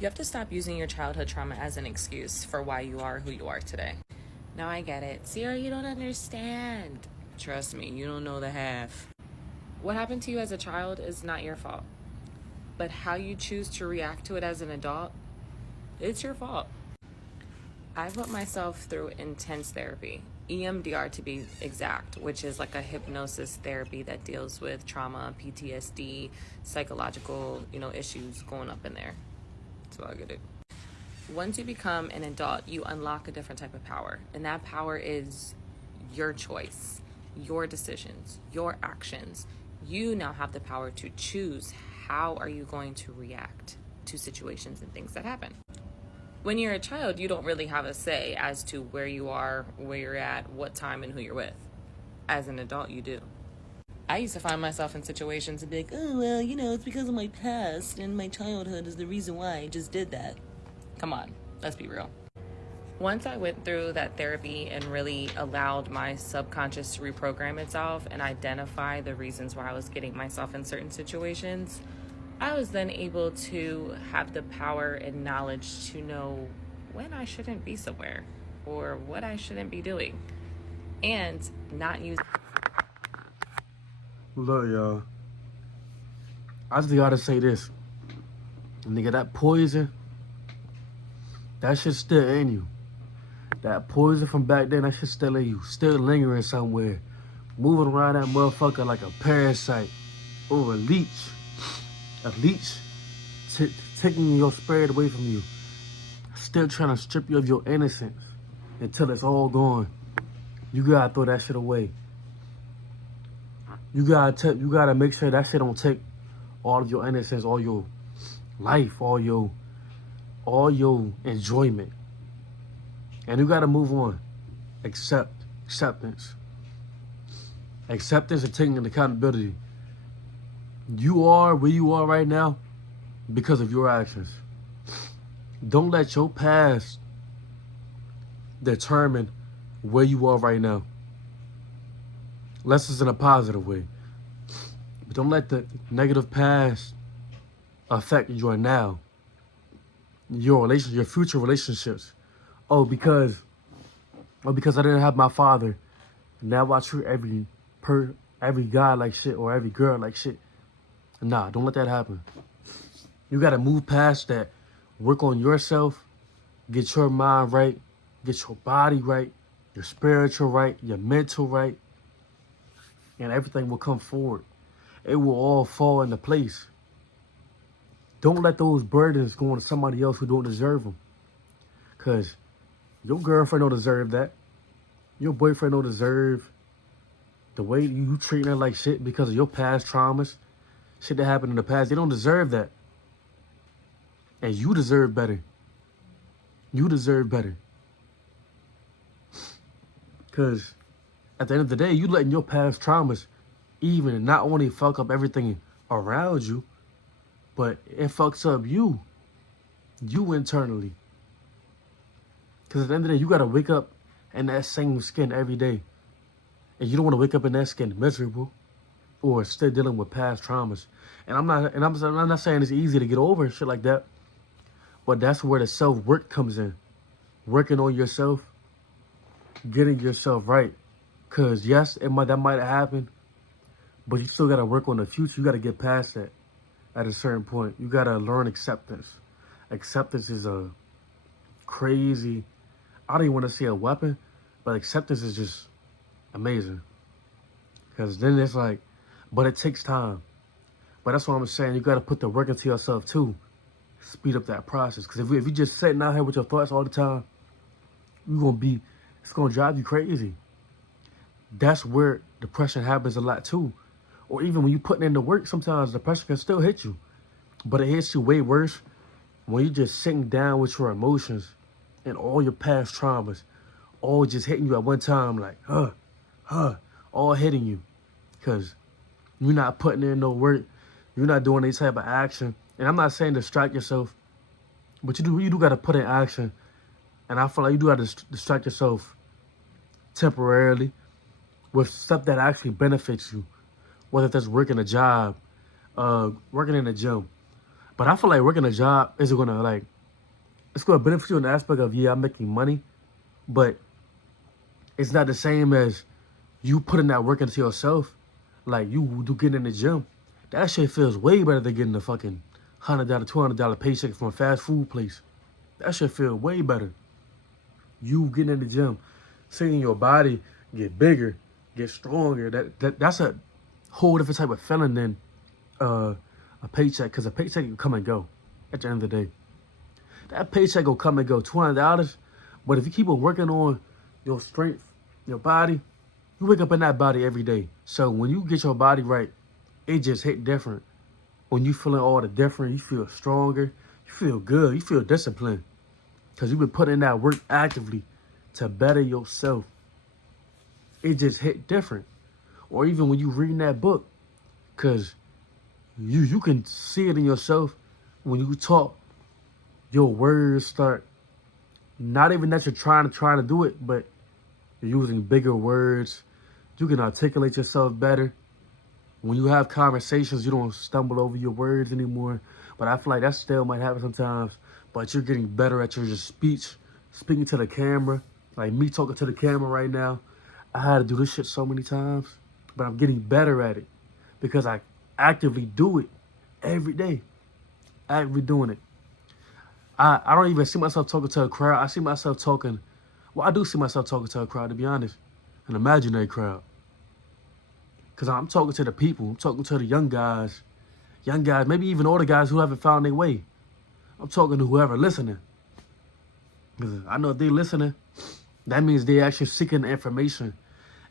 You have to stop using your childhood trauma as an excuse for why you are who you are today. Now I get it. Sierra, you don't understand. Trust me, you don't know the half. What happened to you as a child is not your fault. But how you choose to react to it as an adult, it's your fault. I put myself through intense therapy, EMDR to be exact, which is like a hypnosis therapy that deals with trauma, PTSD, psychological, issues going up in there. So I get it. Once you become an adult, you unlock a different type of power, and that power is your choice, your decisions, your actions. You now have the power to choose how are you going to react to situations and things that happen. When you're a child, you don't really have a say as to where you are, where you're at, what time, and who you're with. As an adult, you do. I used to find myself in situations and be like, oh, well, it's because of my past and my childhood is the reason why I just did that. Come on, let's be real. Once I went through that therapy and really allowed my subconscious to reprogram itself and identify the reasons why I was getting myself in certain situations, I was then able to have the power and knowledge to know when I shouldn't be somewhere or what I shouldn't be doing and not use. Look, y'all. I just gotta say this. Nigga, that poison, that shit still in you. That poison from back then, that shit still in you. Still lingering somewhere. Moving around that motherfucker like a parasite or a leech. A leech taking your spirit away from you. Still trying to strip you of your innocence until it's all gone. You gotta throw that shit away. You gotta make sure that shit don't take all of your innocence, all your life, all your enjoyment. And you gotta move on. Acceptance. Acceptance and taking accountability. You are where you are right now because of your actions. Don't let your past determine where you are right now. Unless it's in a positive way. But don't let the negative past affect your now. Your relationship, your future relationships. Because I didn't have my father. Now I treat every guy like shit or every girl like shit. Nah, don't let that happen. You gotta move past that. Work on yourself. Get your mind right. Get your body right. Your spiritual right. Your mental right. And everything will come forward. It will all fall into place. Don't let those burdens go on to somebody else who don't deserve them. Because your girlfriend don't deserve that. Your boyfriend don't deserve the way you treat her like shit because of your past traumas. Shit that happened in the past. They don't deserve that. And you deserve better. You deserve better. Because at the end of the day, you letting your past traumas even not only fuck up everything around you, but it fucks up you internally. Because at the end of the day, you got to wake up in that same skin every day. And you don't want to wake up in that skin miserable or still dealing with past traumas. And I'm not saying it's easy to get over shit like that. But that's where the self-work comes in. Working on yourself, getting yourself right. Because yes, that might have happened, but you still got to work on the future. You got to get past that at a certain point. You got to learn acceptance. Acceptance is a crazy, I don't even want to say a weapon, but acceptance is just amazing. Because then it's like, but it takes time. But that's what I'm saying. You got to put the work into yourself too. Speed up that process. Because if you just sitting out here with your thoughts all the time, it's going to drive you crazy. That's where depression happens a lot too. Or even when you putting in the work, sometimes depression can still hit you. But it hits you way worse when you just sitting down with your emotions and all your past traumas, all just hitting you at one time, like, all hitting you. Because you're not putting in no work. You're not doing any type of action. And I'm not saying distract yourself, but you do got to put in action. And I feel like you do got to distract yourself temporarily with stuff that actually benefits you. Whether that's working a job, working in a gym. But I feel like working a job is gonna like it's gonna benefit you in the aspect of yeah, I'm making money, but it's not the same as you putting that work into yourself. Like you do getting in the gym. That shit feels way better than getting a fucking $100, $200 paycheck from a fast food place. That shit feel way better. You getting in the gym, seeing your body get bigger, get stronger. That's a whole different type of feeling than a paycheck. Cause a paycheck can come and go at the end of the day. That paycheck will come and go, $200. But if you keep on working on your strength, your body, you wake up in that body every day. So when you get your body right, it just hit different. When you feeling all the different, you feel stronger, you feel good, you feel disciplined. Because you've been putting in that work actively to better yourself. It just hit different. Or even when you reading that book, because you can see it in yourself when you talk. Your words start, not even that you're trying to do it, but you're using bigger words. You can articulate yourself better. When you have conversations, you don't stumble over your words anymore. But I feel like that still might happen sometimes. But you're getting better at your just speech, speaking to the camera. Like me talking to the camera right now. I had to do this shit so many times, but I'm getting better at it because I actively do it every day. Actively doing it. I don't even see myself talking to a crowd. I see myself talking. Well, I do see myself talking to a crowd, to be honest. An imaginary crowd. Because I'm talking to the people. I'm talking to the young guys, maybe even older guys who haven't found their way. I'm talking to whoever listening. Because I know if they listening, that means they actually seeking the information.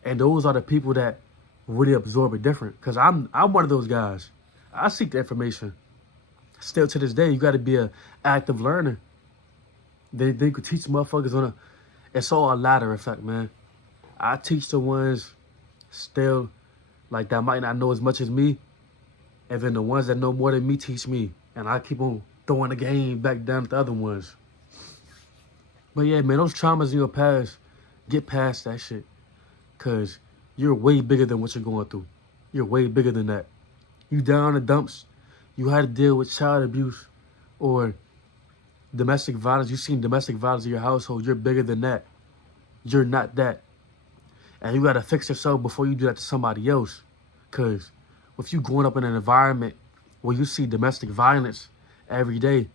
And those are the people that really absorb it different. Because I'm one of those guys. I seek the information. Still to this day, you got to be an active learner. They could teach motherfuckers on it's all a ladder effect, man. I teach the ones still like that might not know as much as me. And then the ones that know more than me teach me. And I keep on throwing the game back down to the other ones. But yeah, man, those traumas in your past, get past that shit. Because you're way bigger than what you're going through. You're way bigger than that. You down in the dumps. You had to deal with child abuse or domestic violence. You've seen domestic violence in your household. You're bigger than that. You're not that. And you got to fix yourself before you do that to somebody else. Because if you growing up in an environment where you see domestic violence every day,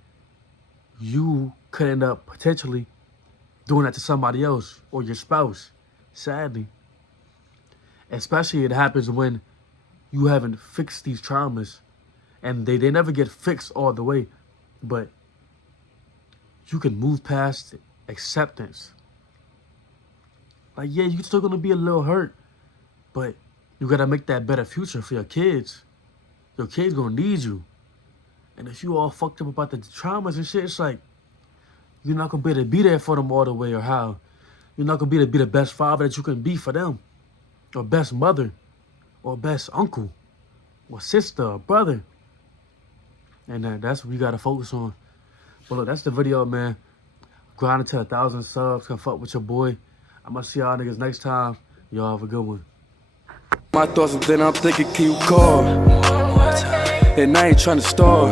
you could end up potentially doing that to somebody else or your spouse, sadly. Especially it happens when you haven't fixed these traumas. And they never get fixed all the way. But you can move past acceptance. Like, yeah, you're still going to be a little hurt. But you got to make that better future for your kids. Your kids going to need you. And if you all fucked up about the traumas and shit, it's like, you're not going to be able to be there for them all the way or how. You're not going to be able to be the best father that you can be for them. Or best mother. Or best uncle. Or sister or brother. And that's what we got to focus on. But look, that's the video, man. Grinding to 1,000 subs. Come fuck with your boy. I'm going to see y'all niggas next time. Y'all have a good one. My thoughts, and then I'm thinking, can you call? And I ain't trying to stall.